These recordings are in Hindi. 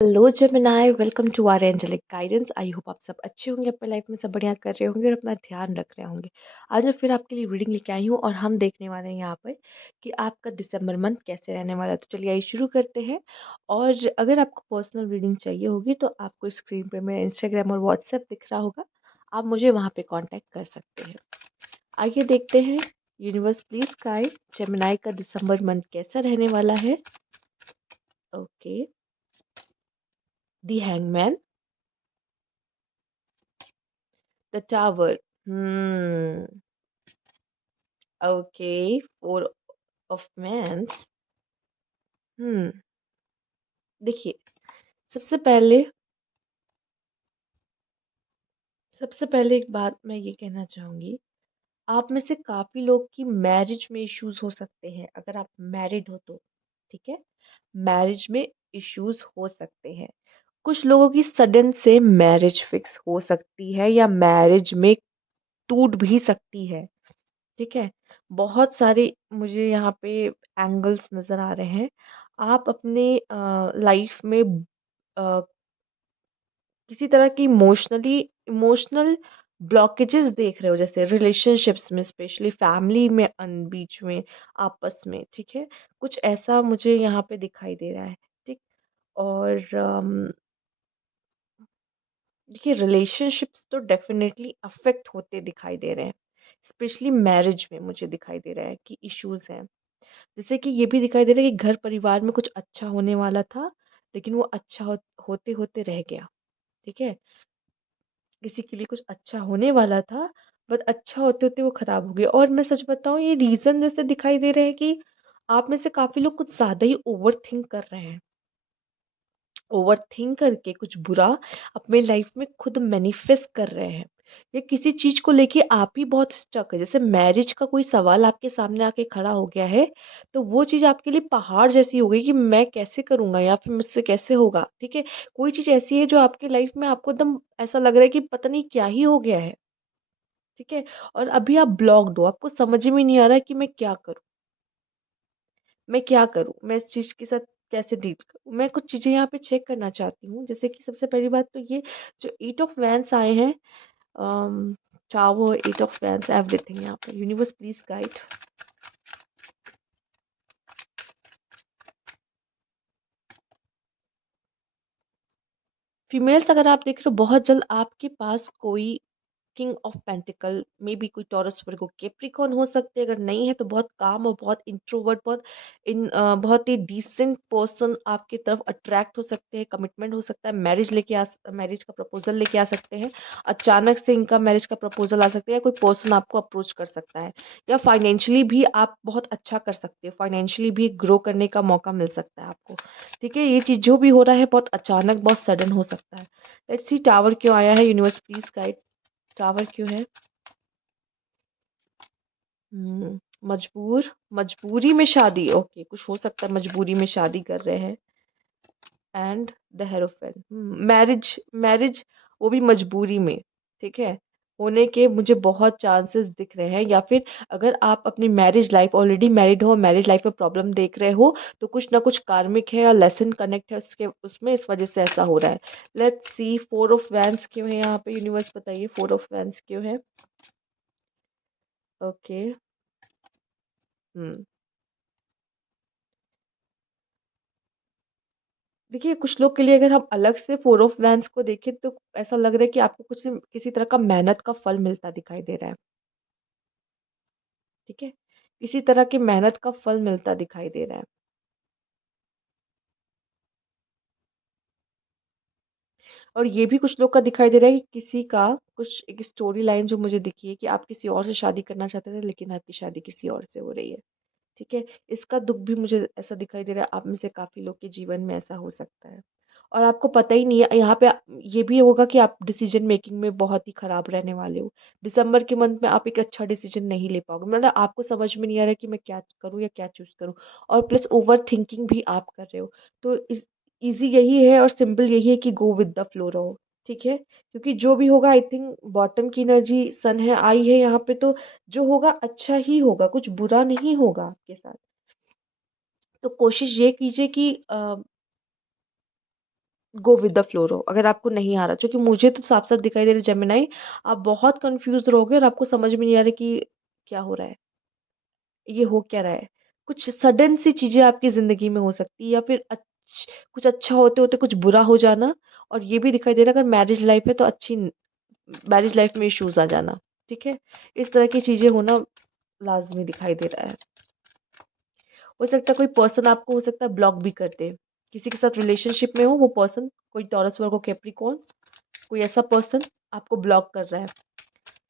Hello Gemini, welcome to our angelic guidance. I hope आप सब अच्छे होंगे, अपने लाइफ में सब बढ़िया कर रहे होंगे और अपना ध्यान रख रहे होंगे। आज मैं फिर आपके लिए रीडिंग लेके आई हूँ और हम देखने वाले हैं यहाँ पर कि आपका दिसंबर मंथ कैसे रहने वाला है। तो चलिए आइए शुरू करते हैं। और अगर आपको पर्सनल रीडिंग चाहिए होगी तो आपको स्क्रीन पर मेरा इंस्टाग्राम और व्हाट्सएप दिख रहा होगा, आप मुझे वहाँ पे कॉन्टैक्ट कर सकते हैं। आइए देखते हैं। यूनिवर्स प्लीज गाइड जेमिनाई का दिसंबर मंथ कैसा रहने वाला है। Okay, the hangman, the tower. Okay, four of wands. Hmm देखिए, सबसे पहले सबसे पहले एक बात मैं ये कहना चाहूंगी। आप में से काफी लोग की मैरिज में इश्यूज हो सकते हैं, अगर आप मैरिड हो तो। ठीक है, मैरिज में इश्यूज हो सकते हैं। कुछ लोगों की सडन से मैरिज फिक्स हो सकती है या मैरिज में टूट भी सकती है। ठीक है, बहुत सारे मुझे यहाँ पे एंगल्स नजर आ रहे हैं। आप अपने लाइफ में अ, किसी तरह की इमोशनल ब्लॉकेजेस देख रहे हो, जैसे रिलेशनशिप्स में, स्पेशली फैमिली में, बीच में, आपस में। ठीक है, कुछ ऐसा मुझे यहाँ पे दिखाई दे रहा है। ठीक। और देखिए, रिलेशनशिप्स तो डेफिनेटली अफेक्ट होते दिखाई दे रहे हैं। स्पेशली मैरिज में मुझे दिखाई दे रहा है कि इश्यूज हैं। जैसे कि ये भी दिखाई दे रहा है कि घर परिवार में कुछ अच्छा होने वाला था, लेकिन वो अच्छा होते होते रह गया। ठीक है, किसी के लिए कुछ अच्छा होने वाला था, बट अच्छा होते होते वो खराब हो गया। और मैं सच बताऊं, ये रीजन जैसे दिखाई दे रहे हैं कि आप में से काफी लोग कुछ ज्यादा ही ओवर थिंक कर रहे हैं। ओवरथिंक करके कुछ बुरा अपने लाइफ में खुद मैनिफेस्ट कर रहे हैं, या किसी चीज को लेके आप ही बहुत स्टक है। जैसे मैरिज का कोई सवाल आपके सामने आके खड़ा हो गया है, तो वो चीज आपके लिए पहाड़ जैसी हो गई कि मैं कैसे करूंगा या फिर मुझसे कैसे होगा। ठीक है, कोई चीज ऐसी है जो आपके लाइफ में आपको एकदम ऐसा लग रहा है कि पता नहीं क्या ही हो गया है। ठीक है, और अभी आप ब्लॉक्ड हो, आपको समझ में नहीं आ रहा है कि मैं क्या करूं, मैं इस चीज के साथ कैसे डील करूं। मैं कुछ चीजें यहाँ पे चेक करना चाहती हूँ। जैसे कि सबसे पहली बात तो ये जो एट ऑफ वैंस आए हैं, tower, eight of wands, everything. यहाँ पे यूनिवर्स प्लीज गाइड। फीमेल्स अगर आप देख रहे हो, बहुत जल्द आपके पास कोई king of pentacle, may be कोई टॉरस वर्गो कैप्रिकॉन हो सकते हैं। अगर नहीं है तो बहुत काम और बहुत इंट्रोवर्ट, बहुत ही डिसेंट पर्सन आपकी तरफ अट्रैक्ट हो सकते हैं। कमिटमेंट हो सकता है, मैरिज का प्रपोजल लेके आ सकते हैं। अचानक से इनका मैरिज का प्रपोजल आ सकता है, या कोई पर्सन आपको अप्रोच कर सकता है, या फाइनेंशियली भी आप बहुत अच्छा कर सकते हो, फाइनेंशियली भी ग्रो करने का मौका मिल सकता है आपको। ठीक है, ये चीज जो भी हो रहा है बहुत अचानक, बहुत सडन हो सकता है। लेट्स सी टावर क्यों आया है। यूनिवर्स प्लीज गाइड, टावर क्यों है। हम्म, मजबूरी में शादी। ओके, कुछ हो सकता है मजबूरी में शादी कर रहे हैं। एंड द हेरोफेन, मैरिज मैरिज, वो भी मजबूरी में। ठीक है, होने के मुझे बहुत चांसेस दिख रहे हैं। या फिर अगर आप अपनी मैरिज लाइफ, ऑलरेडी मैरिड हो, मैरिज लाइफ में प्रॉब्लम देख रहे हो, तो कुछ ना कुछ कार्मिक है या लेसन कनेक्ट है उसके उसमें, इस वजह से ऐसा हो रहा है। Let's see, four of vents क्यों है यहाँ पे। यूनिवर्स बताइए, फोर ऑफ वैंस क्यों है। ओके। हम्म देखिए, कुछ लोग के लिए अगर हम अलग से फोर ऑफ वैंस को देखें तो ऐसा लग रहा है कि आपको कुछ किसी तरह का मेहनत का फल मिलता दिखाई दे रहा है। ठीक है, किसी तरह की मेहनत का फल मिलता दिखाई दे रहा है। और ये भी कुछ लोग का दिखाई दे रहा है कि किसी का कुछ एक स्टोरी लाइन जो मुझे दिखी है कि आप किसी और से शादी करना चाहते थे, लेकिन आपकी शादी किसी और से हो रही है। ठीक है, इसका दुख भी मुझे ऐसा दिखाई दे रहा है। आप में से काफी लोग के जीवन में ऐसा हो सकता है, और आपको पता ही नहीं है। यहाँ पे ये भी होगा कि आप डिसीजन मेकिंग में बहुत ही खराब रहने वाले हो। दिसंबर के मंथ में आप एक अच्छा डिसीजन नहीं ले पाओगे, मतलब आपको समझ में नहीं आ रहा है कि मैं क्या करूँ या क्या चूज करूँ। और प्लस ओवर थिंकिंग भी आप कर रहे हो। तो इस इजी यही है और सिंपल यही है कि गो विद द फ्लो रहो। ठीक है, क्योंकि जो भी होगा, आई थिंक बॉटम की एनर्जी सन है, आई है यहाँ पे, तो जो होगा अच्छा ही होगा, कुछ बुरा नहीं होगा आपके साथ। तो कोशिश ये कीजिए कि गो विद द फ्लो रहो। अगर आपको नहीं आ रहा, क्योंकि मुझे तो साफ-साफ दिखाई दे रहा है जेमिनी, आप बहुत कन्फ्यूज़ रहोगे और आपको समझ में नहीं आ रहा कि क्या हो रहा है? ये हो क्या रहा है? कुछ सडन सी चीज़ें आपकी ज़िंदगी में हो सकती है, या फिर कुछ अच्छा होते-होते कुछ बुरा हो जाना। और ये भी दिखाई दे रहा है, अगर मैरिज लाइफ़ है तो अच्छी मैरिज लाइफ़ में इश्यूज़ आ जाना, ठीक है? इस तरह की चीज़ें होना लाज़मी दिखाई दे रहा है। हो सकता है कोई पर्सन आपको, हो सकता है ब्लॉक भी कर दे। किसी के साथ रिलेशनशिप में हो वो पर्सन, कोई टॉरस, वर्गो, कैप्रिकॉर्न, कोई ऐसा पर्सन आपको ब्लॉक कर रहा है,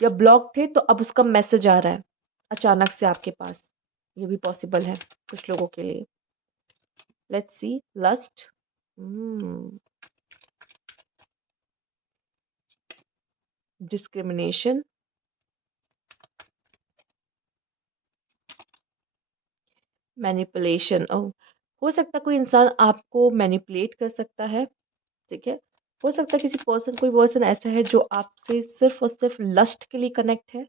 या ब्लॉक थे तो अब उसका मैसेज आ रहा है अचानक से आपके पास। ये भी पॉसिबल है कुछ लोगों के लिए। Let's see. Lust, discrimination, manipulation. Oh! हो सकता है कोई इंसान आपको मैनिपुलेट कर सकता है, ठीक है? हो सकता है कोई पर्सन ऐसा है जो आपसे सिर्फ़ और सिर्फ़ लस्ट के लिए कनेक्ट है,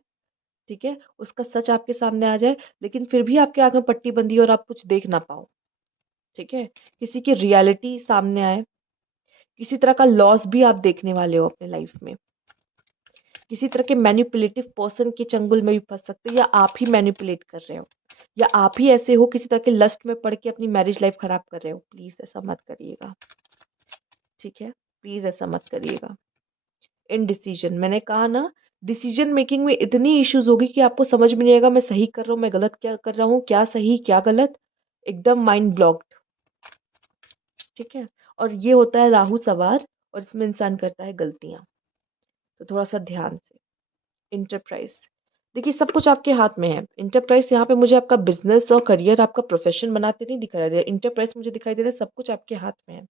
ठीक है? उसका सच आपके सामने आ जाए, लेकिन फिर भी आपकी आँख में पट्टी बंधी है और आप कुछ देख ना पाओ, ठीक है? किसी की रियलिटी सामने आए, किसी तरह का लॉस भी आप देखने वाले हो अपने लाइफ़ में। किसी तरह के मैनिपुलेटिव पर्सन के चंगुल में भी फँस सकते हो, या आप ही मैनिपुलेट कर रहे हो, या आप ही ऐसे हो किसी तरह के लस्ट में पड़ के अपनी मैरिज लाइफ़ ख़राब कर रहे हो। प्लीज़ ऐसा मत करिएगा, ठीक है? प्लीज़ ऐसा मत करिएगा। इनडिसीजन, मैंने कहा ना, डिसीजन मेकिंग में इतनी इश्यूज़ होगी कि आपको समझ में नहीं आएगा मैं सही कर रहा हूँ, मैं गलत क्या कर रहा हूँ, क्या सही, क्या गलत, एकदम माइंड ब्लॉक्ड, ठीक है? और ये होता है राहु सवार, और इसमें इंसान करता है गलतियाँ, तो थोड़ा-सा ध्यान से। एंटरप्राइज़, देखिए सब कुछ आपके हाथ में है। एंटरप्राइज़ यहाँ पे मुझे आपका बिज़नेस और करियर, आपका प्रोफ़ेशन बनाते नहीं दिखाई दे रहा है। एंटरप्राइज़ मुझे दिखाई दे रहा है सब कुछ आपके हाथ में है।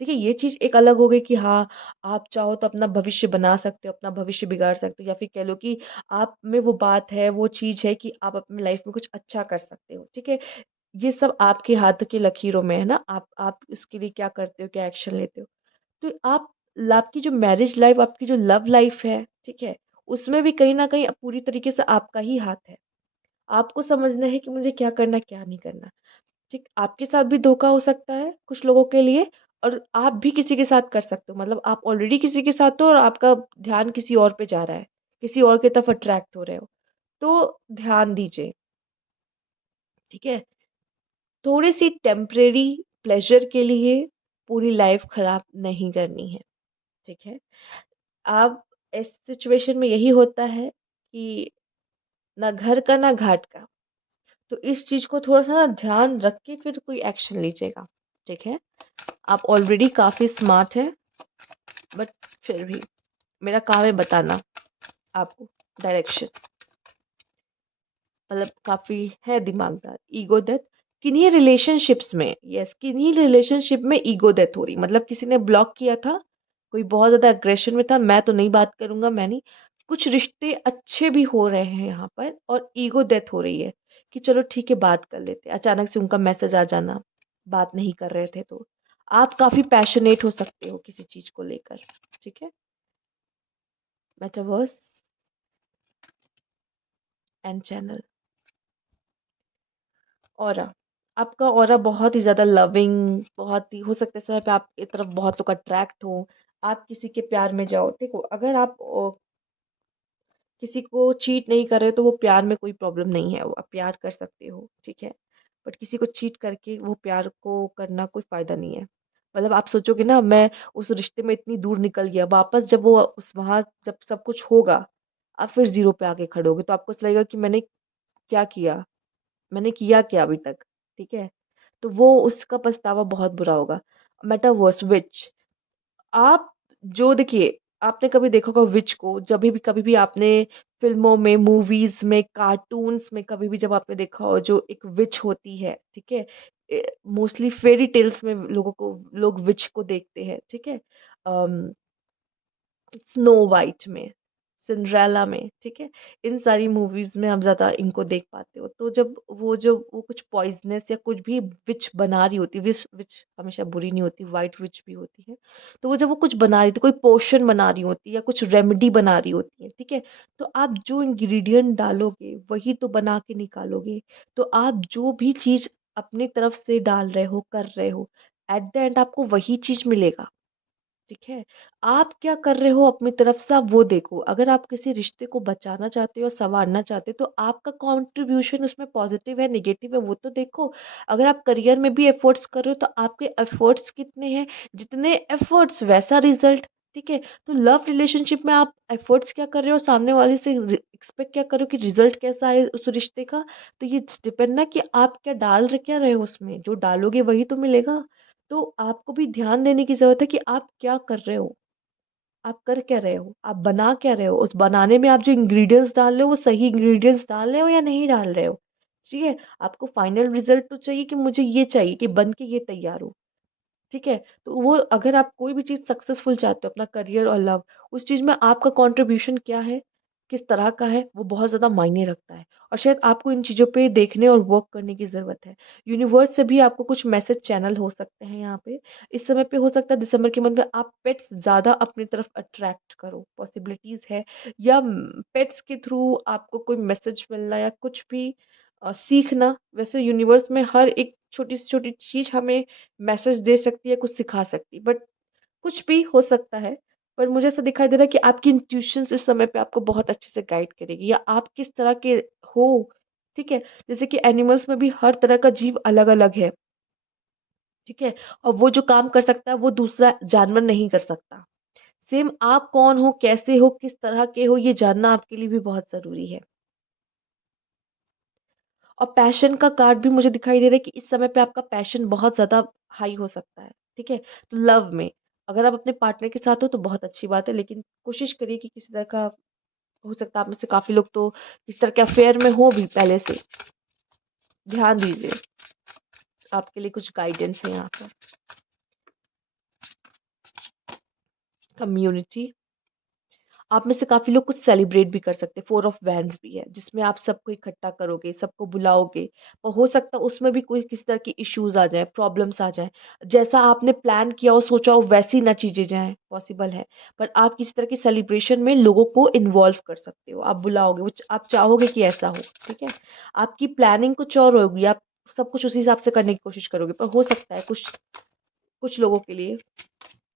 देखिए ये चीज़ एक अलग हो गई कि हाँ, आप चाहो तो अपना भविष्य बना सकते हो, अपना भविष्य बिगाड़ सकते हो, या फिर कह लो कि आप में वो बात है, वो चीज़ है कि आप अपनी लाइफ़ में कुछ अच्छा कर सकते हो, ठीक है? ये सब आपके हाथ की लकीरों में है ना, आप उसके लिए क्या करते हो, क्या एक्शन लेते हो। तो आपकी जो मैरिज लाइफ, आपकी जो लव लाइफ है, ठीक है? उसमें भी कहीं न कहीं पूरी तरीके से आपका ही हाथ है। आपको समझना है कि मुझे क्या करना, क्या नहीं करना, ठीक? आपके साथ भी धोखा हो सकता है कुछ लोगों के लिए, और आप भी किसी के साथ कर सकते हो। मतलब आप ऑलरेडी किसी के साथ हो और आपका ध्यान किसी और पे जा रहा है, किसी और की तरफ अट्रैक्ट हो रहे हो। तो ध्यान दीजिए, ठीक है? थोड़ी-सी टेम्परेरी प्लेज़र के लिए पूरी लाइफ खराब नहीं करनी है, ठीक है? अब इस सिचुएशन में यही होता है कि ना घर का ना घाट का। तो इस चीज़ को थोड़ा-सा ना ध्यान रख के फिर कोई एक्शन लीजिएगा, ठीक है? आप ऑलरेडी काफ़ी स्मार्ट हैं, बट फिर भी मेरा काम है बताना आपको डायरेक्शन। मतलब काफ़ी है दिमागदार। ईगो डेथ किन्हीं रिलेशनशिप्स में, यस, किन्हीं रिलेशनशिप में ईगो डेथ हो रही। मतलब किसी ने ब्लॉक किया था, कोई बहुत ज़्यादा एग्रेशन में था, मैं तो नहीं बात करूँगा, मैं नहीं। कुछ रिश्ते अच्छे भी हो रहे हैं यहाँ पर, और ईगो डेथ हो रही है कि चलो ठीक है बात कर लेते हैं। अचानक से उनका मैसेज आ जाना, बात नहीं कर रहे थे तो। आप काफ़ी पैशनेट हो सकते हो किसी चीज़ को लेकर, ठीक है? Metaverse and channel. ऑरा, आपका ऑरा बहुत ही ज़्यादा लविंग, बहुत ही, हो सकता है समय पे आपकी तरफ बहुत लोग अट्रैक्ट हों, आप किसी के प्यार में जाओ। देखो, अगर आप किसी को चीट नहीं कर रहे हो तो वो प्यार में कोई प्रॉब्लम नहीं है, वो आप प्यार कर सकते हो, ठीक है? बट किसी को चीट करके वो प्यार को करना कोई फ़ायदा नहीं है। मतलब आप सोचोगे ना, मैं उस रिश्ते में इतनी दूर निकल गया, वापस जब वो उस वहाँ जब सब कुछ होगा, आप फिर ज़ीरो पे आके खड़े होगे, तो आपको ऐसा लगेगा कि मैंने क्या किया? मैंने किया क्या अभी तक? ठीक है? तो वो उसका पछतावा बहुत बुरा होगा। मेटावर्स विच, आप जो देखिए, आपने कभी देखा होगा विच को, जभी भी कभी भी आपने फ़िल्मों में, मूवीज़ में, कार्टून्स में कभी भी जब आपने देखा हो जो एक विच होती है, ठीक है? मोस्टली फेयरी टेल्स में लोग विच को देखते हैं, ठीक है? अम स्नो वाइट में, सिंड्रेला में, ठीक है? इन सारी मूवीज़ में आप ज़्यादा इनको देख पाते हो। तो जब वो कुछ पॉइज़नस या कुछ भी विच बना रही होती है, विच विच हमेशा बुरी नहीं होती, व्हाइट विच भी होती है। तो वो जब वो कुछ बना रही थी, कोई पोशन बना रही होती है या कुछ रेमेडी बना रही होती है, ठीक है? तो आप जो इंग्रीडिएंट डालोगे, वही तो बना के निकालोगे। तो आप जो भी चीज़ अपनी तरफ से डाल रहे हो, कर रहे हो, एट द एंड आपको वही चीज़ मिलेगा। ठीक है? आप क्या कर रहे हो अपनी तरफ से आप वो देखो। अगर आप किसी रिश्ते को बचाना चाहते हो, सँवारना चाहते हो तो आपका कंट्रीब्यूशन उसमें पॉज़िटिव है, नेगेटिव है वो तो देखो। अगर आप करियर में भी एफ़र्ट्स कर रहे हो तो आपके एफ़र्ट्स कितने हैं, जितने एफ़र्ट्स वैसा रिज़ल्ट, ठीक है? तो लव रिलेशनशिप में आप एफ़र्ट्स क्या कर रहे हो, सामने वाले से एक्सपेक्ट क्या कर रहे हो कि रिज़ल्ट कैसा आए उस रिश्ते का, तो ये डिपेंड ना कि आप क्या रहे हो उसमें, जो डालोगे वही तो मिलेगा। तो आपको भी ध्यान देने की ज़रूरत है कि आप क्या कर रहे हो? आप कर क्या रहे हो? आप बना क्या रहे हो? उस बनाने में आप जो इंग्रीडिएंट्स डाल रहे हो, वो सही इंग्रीडिएंट्स डाल रहे हो या नहीं डाल रहे हो? ठीक है? आपको फाइनल रिज़ल्ट तो चाहिए कि मुझे ये चाहिए कि बन के ये तैयार हो। ठीक है? तो वो अगर आप कोई भी चीज़ सक्सेसफुल चाहते हो, अपना करियर और लव, उस चीज़ में आपका कंट्रीब्यूशन क्या है, किस तरह का है, वो बहुत ज़्यादा मायने रखता है। और शायद आपको इन चीज़ों पे देखने और वर्क करने की ज़रूरत है। यूनिवर्स से भी आपको कुछ मैसेज चैनल हो सकते हैं यहाँ पे। इस समय पे हो सकता है दिसंबर के मंथ में आप पेट्स ज़्यादा अपनी तरफ अट्रैक्ट करो, पॉसिबिलिटीज़ है। या पेट्स के थ्रू आपको कोई मैसेज मिलना या कुछ भी सीखना, वैसे यूनिवर्स में हर एक छोटी से छोटी चीज़ हमें मैसेज दे सकती है, कुछ सिखा सकती है, बट कुछ भी हो सकता है। पर मुझे ऐसा दिखाई दे रहा है कि आपकी इंट्यूशंस इस समय पे आपको बहुत अच्छे से गाइड करेगी, या आप किस तरह के हो, ठीक है? जैसे कि एनिमल्स में भी हर तरह का जीव अलग-अलग है, ठीक है? और वो जो काम कर सकता है, वो दूसरा जानवर नहीं कर सकता। सेम आप कौन हो, कैसे हो, किस तरह के हो, ये जानना आपके लिए भी बहुत ज़रूरी है। और पैशन का कार्ड भी मुझे दिखाई दे रहा है कि इस समय पे आपका पैशन बहुत ज़्यादा हाई हो सकता है, ठीक है? तो लव में, अगर आप अपने पार्टनर के साथ हो तो बहुत अच्छी बात है, लेकिन कोशिश करिए कि किसी तरह का, हो सकता है आप में से काफ़ी लोग तो इस तरह के अफ़ेयर में हो भी पहले से, ध्यान दीजिए, आपके लिए कुछ गाइडेंस है यहाँ पर। कम्युनिटी, आप में से काफ़ी लोग कुछ सेलिब्रेट भी कर सकते हैं, 4 ऑफ वैंड्स भी है, जिसमें आप सबको इकट्ठा करोगे, सबको बुलाओगे, और हो सकता है उसमें भी कोई किसी तरह की इश्यूज़ आ जाएँ, प्रॉब्लम्स आ जाएँ। जैसा आपने प्लान किया हो, सोचा हो, वैसी ना चीज़ें जाएँ, पॉसिबल है। पर आप किसी तरह की सेलिब्रेशन में लोगों को इन्वॉल्व कर सकते हो, आप बुलाओगे, वो च आप चाहोगे कि ऐसा हो, ठीक है? आपकी प्लानिंग कुछ और होगी, आप सब कुछ उसी हिसाब से करने की कोशिश करोगे, पर हो सकता है कुछ कुछ लोगों के लिए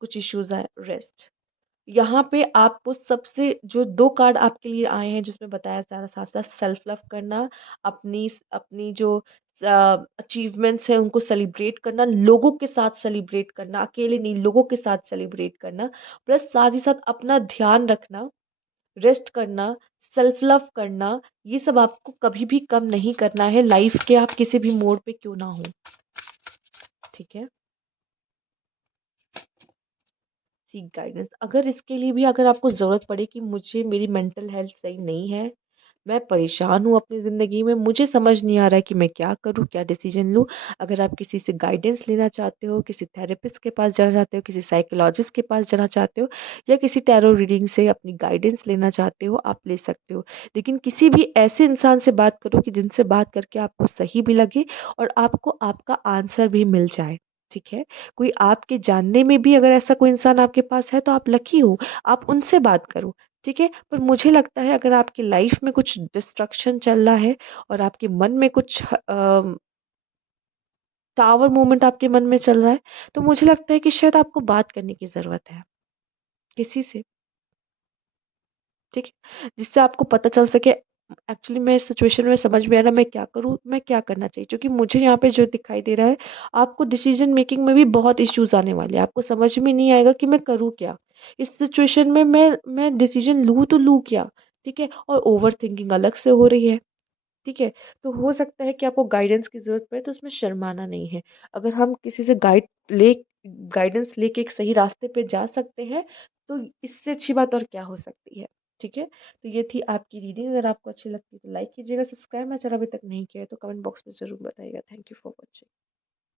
कुछ इश्यूज़ आएँ, रेस्ट। यहाँ पे आपको सबसे जो 2 कार्ड आपके लिए आए हैं जिसमें बताया जा रहा है साथ-साथ सेल्फ लव करना, अपनी जो अचीवमेंट्स हैं उनको सेलिब्रेट करना, लोगों के साथ सेलिब्रेट करना, अकेले नहीं लोगों के साथ सेलिब्रेट करना, प्लस साथ ही साथ अपना ध्यान रखना, रेस्ट करना, सेल्फ लव करना, ये सब आपको कभी भी कम नहीं करना है लाइफ़ के, आप किसी भी मोड़ पे क्यों ना हो, ठीक है? सीक गाइडेंस, अगर इसके लिए भी अगर आपको ज़रूरत पड़े कि मुझे मेरी मेंटल हेल्थ सही नहीं है, मैं परेशान हूँ अपनी ज़िंदगी में, मुझे समझ नहीं आ रहा है कि मैं क्या करूँ, क्या डिसीज़न लूँ। अगर आप किसी से गाइडेंस लेना चाहते हो, किसी थेरेपिस्ट के पास जाना चाहते हो, किसी साइकोलॉजिस्ट के पास जाना चाहते हो, या किसी टैरो रीडिंग से अपनी गाइडेंस लेना चाहते हो, आप ले सकते हो। लेकिन किसी भी ऐसे इंसान से बात करो कि जिनसे बात करके आपको सही भी लगे और आपको आपका आंसर भी मिल जाए, ठीक है? कोई आपके जानने में भी अगर ऐसा कोई इंसान आपके पास है तो आप लकी हो, आप उनसे बात करो, ठीक है? पर मुझे लगता है अगर आपकी लाइफ़ में कुछ डिस्ट्रक्शन चल रहा है और आपके मन में कुछ टावर मूवमेंट आपके मन में चल रहा है, तो मुझे लगता है कि शायद आपको बात करने की ज़रूरत है, किसी से, ठीक है? जिससे आपको पता चल सके एक्चुअली मैं इस सिचुएशन में समझ में आ रहा मैं क्या करूँ, मैं क्या करना चाहिए? क्योंकि मुझे यहाँ पे जो दिखाई दे रहा है, आपको डिसीज़न मेकिंग में भी बहुत इश्यूज़ आने वाले हैं। आपको समझ में नहीं आएगा कि मैं करूँ क्या? इस सिचुएशन में मैं डिसीज़न लूँ तो लूँ क्या? ठीक है? और ओवरथिंकिंग अलग से हो रही है। ठीक है? तो हो सकता है कि आपको गाइडेंस की ज़रूरत पड़े तो उसमें शर्माना नहीं है। अगर हम किसी से गाइडेंस लेके एक सही रास्ते पे जा सकते हैं, तो इससे अच्छी बात और क्या हो सकती है, ठीक है? तो ये थी आपकी रीडिंग, अगर आपको अच्छी लगती है तो लाइक कीजिएगा, सब्सक्राइब मेरा चैनल अभी तक नहीं किया है तो कमेंट बॉक्स में ज़रूर बताइएगा। Thank you for watching.